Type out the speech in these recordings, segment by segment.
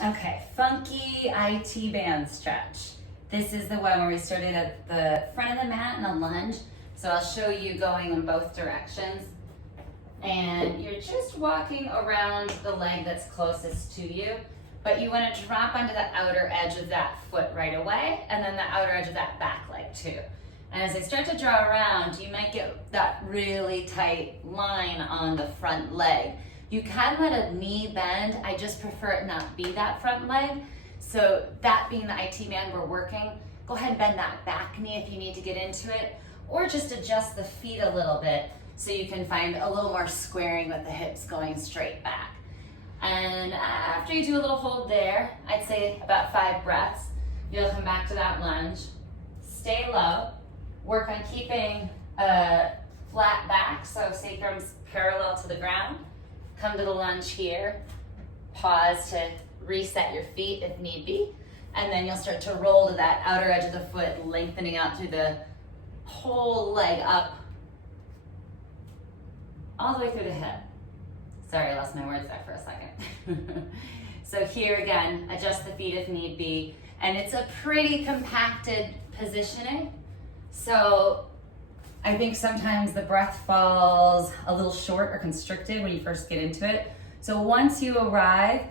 Okay, funky IT band stretch. This is the one where we started at the front of the mat in a lunge. So I'll show you going in both directions. And you're just walking around the leg that's closest to you, but you want to drop onto the outer edge of that foot right away, and then the outer edge of that back leg too. And as I start to draw around, you might get that really tight line on the front leg. You can let a knee bend. I just prefer it not be that front leg. So that being the IT band we're working, go ahead and bend that back knee if you need to get into it, or just adjust the feet a little bit so you can find a little more squaring with the hips going straight back. And after you do a little hold there, I'd say about 5 breaths, you'll come back to that lunge. Stay low. Work on keeping a flat back, so sacrum's parallel to the ground. Come to the lunge here. Pause to reset your feet if need be. And then you'll start to roll to that outer edge of the foot, lengthening out through the whole leg up, all the way through the hip. Sorry, I lost my words there for a second. So here again, adjust the feet if need be. And it's a pretty compacted positioning. So I think sometimes the breath falls a little short or constricted when you first get into it. So once you arrive,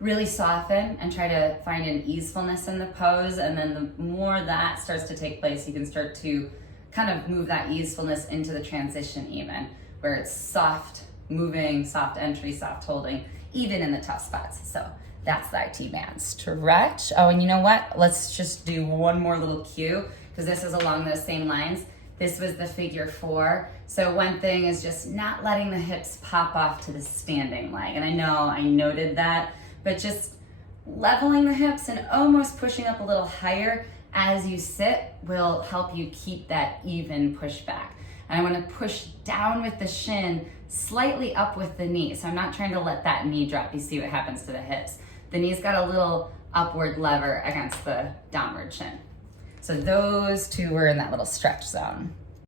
really soften and try to find an easefulness in the pose. And then the more that starts to take place, you can start to kind of move that easefulness into the transition even, where it's soft moving, soft entry, soft holding, even in the tough spots. So that's the IT band stretch. Oh, and you know what? Let's just do one more little cue, because this is along those same lines. This was the figure 4. So one thing is just not letting the hips pop off to the standing leg. And I know I noted that, but just leveling the hips and almost pushing up a little higher as you sit will help you keep that even push back. And I want to push down with the shin, slightly up with the knee. So I'm not trying to let that knee drop. You see what happens to the hips. The knee's got a little upward lever against the downward shin. So those two were in that little stretch zone.